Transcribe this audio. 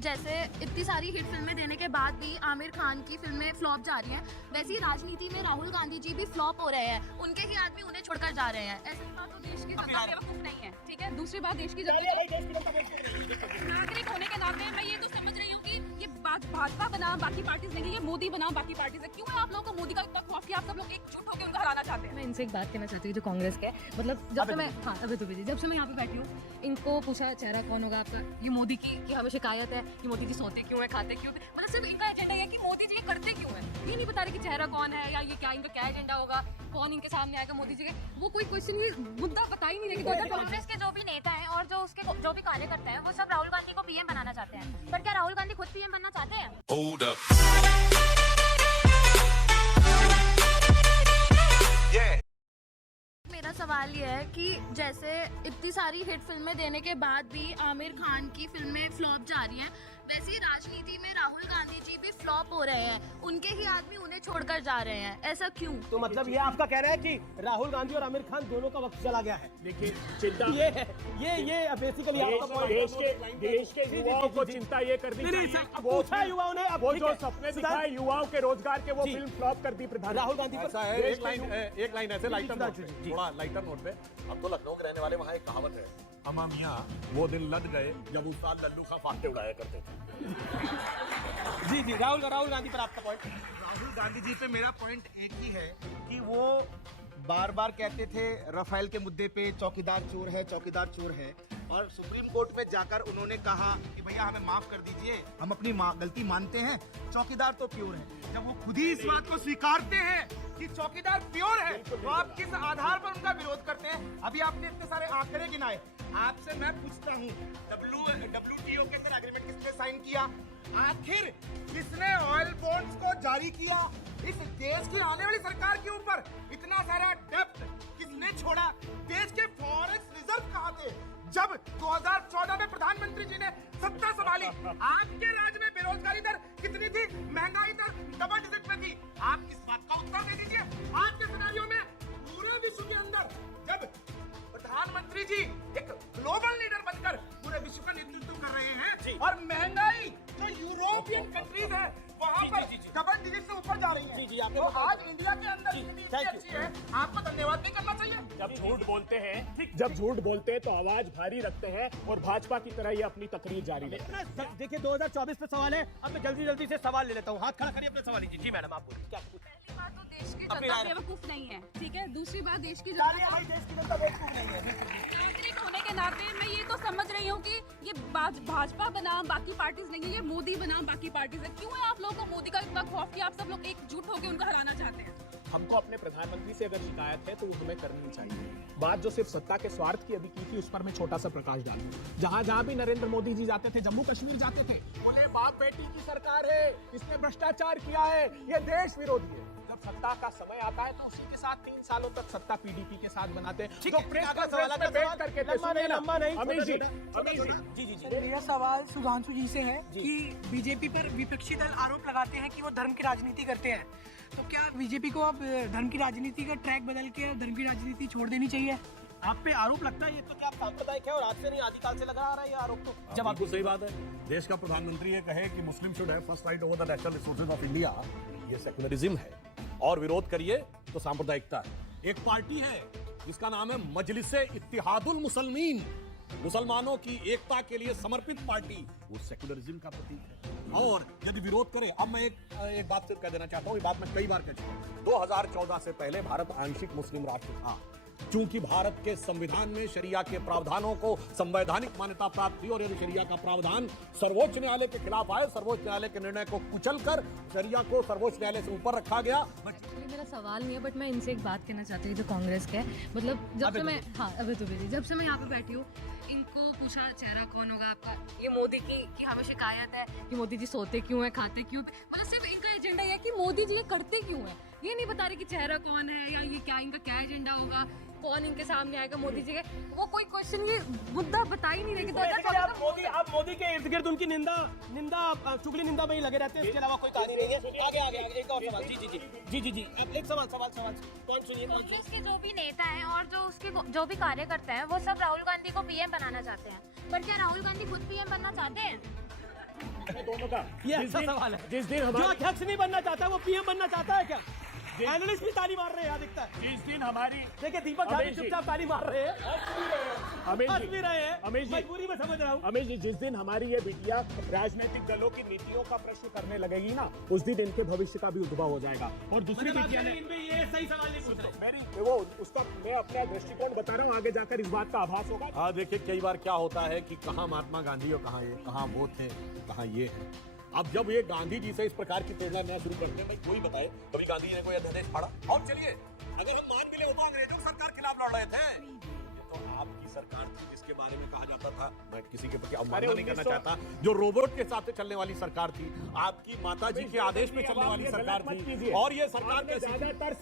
जैसे इतनी सारी हिट फिल्में देने के बाद भी आमिर खान की फिल्में फ्लॉप जा रही हैं, वैसे ही राजनीति में राहुल गांधी जी भी फ्लॉप हो रहे हैं। उनके ही आदमी उन्हें छोड़कर जा रहे हैं। ऐसी बात तो देश की जनता बेवकूफ नहीं है, ठीक है। दूसरी बात, देश की नागरिक होने के नाते मैं ये तो समझ रही हूँ कि ये भाजपा बना बाकी पार्टीज नहीं, ये मोदी बना बाकी पार्टीज है। क्यों है आप लोगों को मोदी का इतना खौफ कि आप सब लोग एकजुट होकर उनको हराना चाहते हैं? मैं इनसे एक बात कहना चाहती हूँ जो कांग्रेस के, मतलब जब से मैं जब से मैं यहाँ पे बैठी हूँ, इनको पूछा चेहरा कौन होगा आपका, ये मोदी की हमें शिकायत है कि मोदी जी सोते क्यों है, खाते क्यों, मतलब सिर्फ इनका एजेंडा है कि मोदी जी ये करते क्यों है। ये नहीं बता रहे कि चेहरा कौन है या ये क्या इनका क्या एजेंडा होगा, कौन इनके सामने आएगा मोदी जी के, वो कोई क्वेश्चन ही मुद्दा बता ही नहीं रहे। कांग्रेस के जो भी नेता हैं और जो उसके जो भी कार्यकर्ता हैं वो सब राहुल गांधी को पीएम बनाना चाहते हैं, पर क्या राहुल गांधी खुद पीएम बनना चाहते हैं? Hold up. मेरा सवाल ये है कि जैसे इतनी सारी हिट फिल्में देने के बाद भी आमिर खान की फिल्में फ्लॉप जा रही हैं, वैसे ही राजनीति में राहुल गांधी जी भी फ्लॉप हो रहे हैं। उनके ही आदमी उन्हें छोड़कर जा रहे हैं, ऐसा क्यों? तो मतलब ये आपका कह रहा है कि राहुल गांधी और आमिर खान दोनों का वक्त चला गया है। देखिए, चिंता ये बेसिकली आपका देश के युवाओं को चिंता ये करनी पूछा युवाओं ने, वो जो सपने दिखाए युवाओं के रोजगार के, वो फिल्म फ्लॉप कर दी प्रधान राहुल गांधी पर। ऐसा है, एक लाइन ऐसे लाइटर नोट पे, थोड़ा लाइटर नोट पे। अब तो लखनऊ के रहने वाले, वहाँ एक कहावत है, अमा मियाँ वो दिन लद गए जब उस साल लल्लू खा फाटे उड़ाया करते थे। जी राहुल गांधी पर आपका पॉइंट। राहुल गांधी जी पे मेरा पॉइंट एक ही है कि वो बार बार कहते थे राफेल के मुद्दे पे चौकीदार चोर है, चौकीदार चोर है, और सुप्रीम कोर्ट में जाकर उन्होंने कहा कि भैया हमें माफ कर दीजिए, हम अपनी गलती मानते हैं, चौकीदार तो प्योर है। जब वो खुद ही इस बात को स्वीकारते हैं कि चौकीदार प्योर है, तो आप किस आधार पर उनका विरोध करते हैं? अभी आपने इतने सारे आंकड़े गिनाए, आपसे मैं पूछता हूँ, WTO के अंदर एग्रीमेंट किसने साइन किया? आखिर किसने ऑयल बॉन्ड्स को जारी किया? इस देश की आने वाली सरकार के ऊपर इतना सारा डेब्ट किसने छोड़ा? देश के फॉरेक्स रिजर्व कहाँ थे जब 2014 में प्रधानमंत्री जी ने सत्ता संभाली? आपके राज्य में बेरोजगारी दर कितनी थी? महंगाई दर डबल डिजिट में थी। आप इस बात का उत्तर दे दीजिए। आज के सिनेरियो में पूरे विश्व के अंदर जब प्रधानमंत्री जी एक ग्लोबल लीडर बनकर पूरे विश्व का नेतृत्व कर रहे हैं और महंगाई जो यूरोपियन कंट्रीज है वहाँ पर डबल डिजिट से ऊपर जा रही है, तो आज इंडिया के अंदर स्थिति इतनी अच्छी है, आपको धन्यवाद नहीं करना चाहिए? जब झूठ बोलते हैं तो आवाज भारी रखते हैं और भाजपा की तरह ये अपनी तकरीर जारी रखते हैं। देखिए 2024 पे सवाल है, अब मैं जल्दी से सवाल ले लेता हूँ। हाथ खड़ा करिए, अपने सवाल लीजिए। जी मैडम, आप बोलिए क्या? पहली बात तो देश की जनता बेवकूफ नहीं है, ठीक है। दूसरी बात, देश की जनता नागरिक होने के नाते मैं ये तो समझ रही हूँ कि ये भाजपा बना बाकी पार्टीज नहीं, ये मोदी बना बाकी पार्टीज है। क्यों है आप लोगों को मोदी का इतना खौफ कि आप सब लोग एकजुट होकर उनको हराना चाहते हैं? हमको अपने प्रधानमंत्री से अगर शिकायत है तो वो हमें करनी चाहिए। बात जो सिर्फ सत्ता के स्वार्थ की अभी की थी, उस पर मैं छोटा सा प्रकाश डालूं। जहां भी नरेंद्र मोदी जी जाते थे, जम्मू कश्मीर जाते थे, बोले बाप बेटी की सरकार है, इसने भ्रष्टाचार किया है, ये देश विरोधी है। जब सत्ता का समय आता है तो उसी के साथ 3 सालों तक सत्ता PDP के साथ बनाते हैं। तो प्रेस कॉन्फ्रेंस में बैठ करके मेरा सवाल सुधांशु जी से है कि बीजेपी पर विपक्षी दल आरोप लगाते हैं कि वो धर्म की राजनीति करते हैं, तो क्या बीजेपी को अब धर्म की राजनीति का ट्रैक बदल के धर्म की राजनीति छोड़ देनी चाहिए? आप पे आरोप लगता है, ये तो क्या आप सांप्रदायिक है और आज से नहीं आदिकाल से लगा आ रहा है ये आरोप? तो जब आपको सही बात है, देश का प्रधानमंत्री ये कहे कि मुस्लिम should have first right over the national resources of India, ये सेक्युलरिज्म है और विरोध करिए तो सांप्रदायिकता है। एक पार्टी है जिसका नाम है मजलिसे इत्तिहादुल मुसलमीन, मुसलमानों की एकता के लिए समर्पित पार्टी, वो सेक्युलरिज्म का प्रतीक है। और यदि विरोध करे, अब मैं एक बात सिर्फ कह देना चाहता हूँ, ये बात मैं कई बार कह चुका हूँ। 2014 से पहले भारत आंशिक मुस्लिम राष्ट्र था। चूंकि भारत के संविधान में शरिया के प्रावधानों को संवैधानिक मान्यता प्राप्त थी और यदि शरिया का प्रावधान सर्वोच्च न्यायालय के खिलाफ आए, सर्वोच्च न्यायालय के निर्णय को कुचलकर शरिया को सर्वोच्च न्यायालय से ऊपर रखा गया। मेरा सवाल नहीं है, बट मैं इनसे एक बात कहना चाहती हूँ जो कांग्रेस के, मतलब जब से मैं यहाँ पे बैठी हूँ, इनको पूछा चेहरा कौन होगा आपका, ये मोदी की हमें शिकायत है कि मोदी जी सोते क्यों है, खाते क्यों, मतलब सिर्फ इनका एजेंडा ये है कि मोदी जी ये करते क्यों है। ये नहीं बता रहे कि चेहरा कौन है या ये क्या इनका क्या एजेंडा होगा, कौन इनके सामने आएगा मोदी जी के, वो कोई क्वेश्चन ये मुद्दा बता ही नहीं रहे। आप मोदी के इर्द गिर्द उनकी निंदा चुगली निंदा में ही लगे रहते हैं, इसके अलावा कोई कहानी नहीं है। आगे एक और सवाल। जी आप एक सवाल कौन सुनिए। कांग्रेस के जो भी नेता हैं और जो उसके जो भी कार्यकर्ता हैं वो सब राहुल गांधी को पीएम बनाना चाहते हैं, पर क्या राहुल गांधी खुद पीएम बनना चाहते हैं? मौका। ये जिस अच्छा दिन- सवाल है। जिस दिन जो हमारी अध्यक्ष नहीं बनना चाहता वो पीएम बनना चाहता है क्या? एनालिस्ट भी ताली मार रहे हैं, दिखता है। जिस दिन हमारी देखिए दीपक झा भी अमेश जी। चुपचाप ताली मार रहे हैं, अमेश हंस जी, भी रहे हैं। अमेश जी। मजबूरी में समझ रहा हूँ। अमेश जी, जिस दिन हमारी ये बिटिया राजनीतिक दलों की नीतियों का प्रश्न करने लगेगी ना, उस दिन इनके भविष्य का भी उद्भव हो जाएगा। और दूसरी मतलब बिटिया ने इनमें ये सही सवाल नहीं पूछ रहे। मेरी वो उसका मैं अपना दृष्टिकोण बता रहा हूँ, आगे जाकर इस बात का आभास होगा। हाँ देखिए, कई बार क्या होता है कि कहाँ महात्मा गांधी और कहाँ वो थे, कहाँ ये है। अब जब ये गांधी जी से इस प्रकार की प्रेरणा लेना शुरू करते हैं, भाई कोई बताए कभी गांधी जी ने कोई अध्यादेश फाड़ा? और चलिए, अगर हम मान भी ले, वो तो अंग्रेजों की सरकार खिलाफ लड़ रहे थे। ये तो आपकी सरकार थी जिसके बारे में कहा जाता था, मैं किसी के प्रति अवमानना नहीं करना चाहता, जो रोबोट के हिसाब से चलने वाली सरकार थी। आपकी माता जी के आदेश पे चलने वाली सरकार थी। और ये सरकार कैसी थी? ज्यादातर